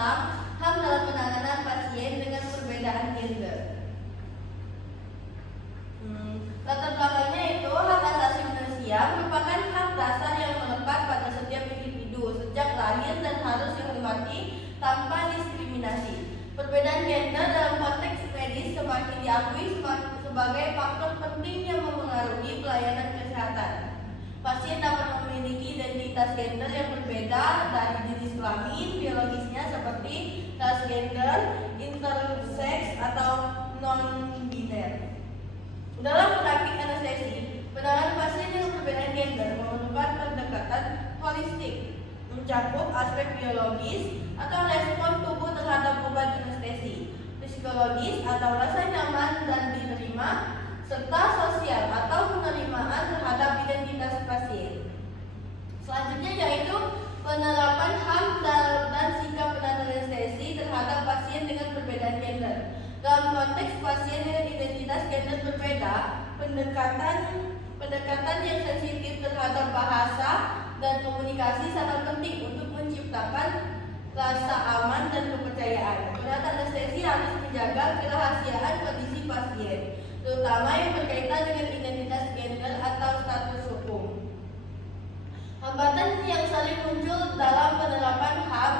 tentang HAM dalam penanganan pasien dengan perbedaan gender. Latar belakangnya itu hak asasi manusia merupakan hak dasar yang melekat pada setiap individu sejak lahir dan harus dihormati tanpa diskriminasi. Perbedaan gender dalam konteks medis semakin diakui sebagai faktor penting yang memengaruhi pelayanan kesehatan. Pasien dapat memiliki identitas gender yang berbeda dari jenis kelamin biologisnya seperti transgender, intersex, atau non-biner. Dalam praktik anestesi, penanganan pasien dengan perbedaan gender memerlukan pendekatan holistik, mencakup aspek biologis atau respon tubuh terhadap obat anestesi, psikologis atau rasa nyaman dan diterima, serta sosial atau penerimaan terhadap identitas pasien. Selanjutnya yaitu penerapan HAM dan sikap penanganan anestesi terhadap pasien dengan perbedaan gender. Dalam konteks pasien dengan identitas gender berbeda, pendekatan yang sensitif terhadap bahasa dan komunikasi sangat penting untuk menciptakan rasa aman dan kepercayaan. Penanganan anestesi harus menjaga kerahasiaan kondisi pasien, terutama yang berkaitan dengan identitas gender atau status hukum. Hambatan yang sering muncul dalam penerapan HAM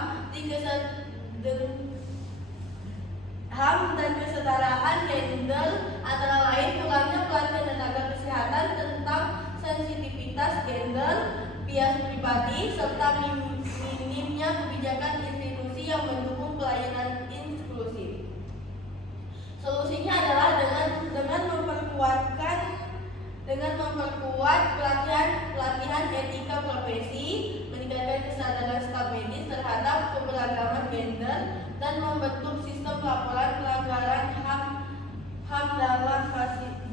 dan kesetaraan gender antara lain kurangnya pelatihan tenaga kesehatan tentang sensitivitas gender, bias pribadi, serta minimnya kebijakan institusi yang mendukung pelayanan inklusif. Solusinya adalah dengan memperkuat pelatihan etika profesi, meningkatkan kesadaran staf medis terhadap keberagaman gender, dan membentuk sistem laporan pelanggaran HAM dalam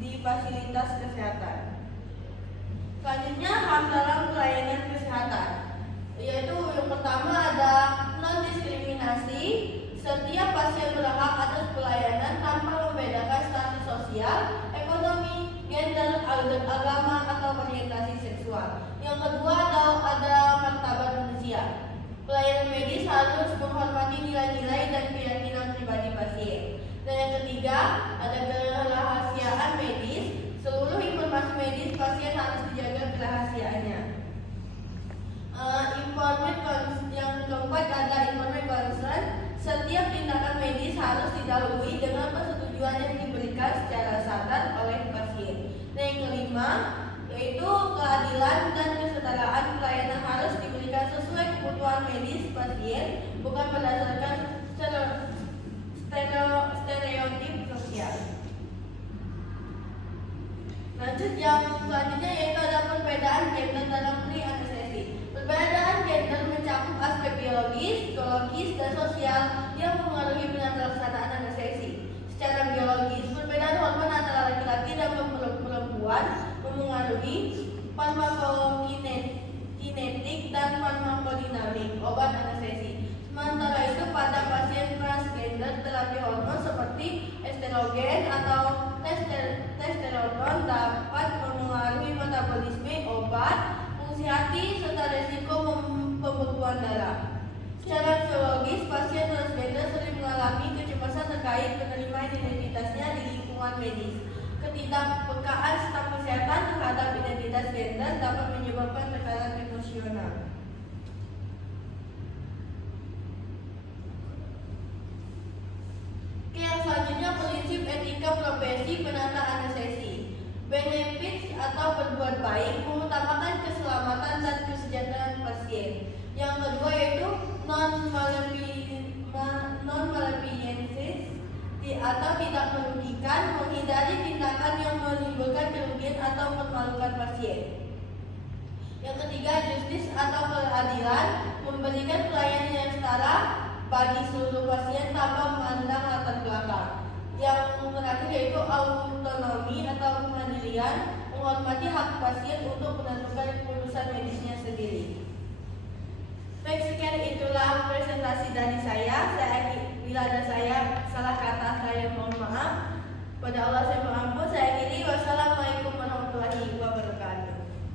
di fasilitas kesehatan. Selanjutnya HAM dalam pelayanan kesehatan, yaitu yang pertama ada non-diskriminasi. Setiap pasien berhak atas pelayanan tanpa membedakan status sosial, ekonomi, gender, agama, atau orientasi seksual. Yang kedua ada martabat manusia. Pelayanan medis harus menghormati nilai-nilai dan keyakinan pribadi pasien. Dan yang ketiga ada kerahasiaan medis. Seluruh informasi medis pasien harus dijaga kerahasiaannya. Yang keempat ada informed consent. Setiap tindakan medis harus didahului dengan persetujuan yang diberikan secara sadar oleh pasien. Dan yang kelima yaitu keadilan dan kesetaraan pelayanan harus diberikan sesuai kebutuhan medis pasien, bukan berdasarkan stereotip sosial. Lanjut yang selanjutnya yaitu ada perbedaan gender dalam pre-anestesi. Perbedaan gender mencakup aspek biologis, psikologis, dan sosial yang mempengaruhi pelaksanaan anestesi. Secara biologis, perbedaan hormon antara laki-laki dan perempuan mempengaruhi farmakokinetik dan farmakodinamik obat anestesi. Sementara itu pada pasien transgender, terapi hormon seperti estrogen atau testosteron dapat mempengaruhi metabolisme obat, fungsi hati, serta resiko pembekuan darah. Secara psikologis, pasien transgender sering mengalami kecemasan terkait penerimaan identitasnya di lingkungan medis. Ketidakpekaan staf kesehatan terhadap identitas gender dapat menyebabkan tekanan emosional. Yang selanjutnya prinsip etika profesi penata anestesi. Benefits atau berbuat baik mengutamakan keselamatan dan kesejahteraan pasien. Yang kedua yaitu non-malpractice atau tidak merugikan, menghindari tindakan yang menimbulkan kerugian atau memalukan pasien. Yang ketiga justice atau keadilan, memberikan pelayanan yang setara bagi seluruh pasien tanpa memandang latar belakang. Yang terakhir yaitu autonomi atau kemandirian, menghormati hak pasien untuk menentukan keputusan medisnya sendiri. Baik, sekian itulah presentasi dari saya. Bila ada salah kata saya mohon maaf. Pada Allah saya mengampun. Saya akhiri. Wassalamualaikum warahmatullahi wabarakatuh.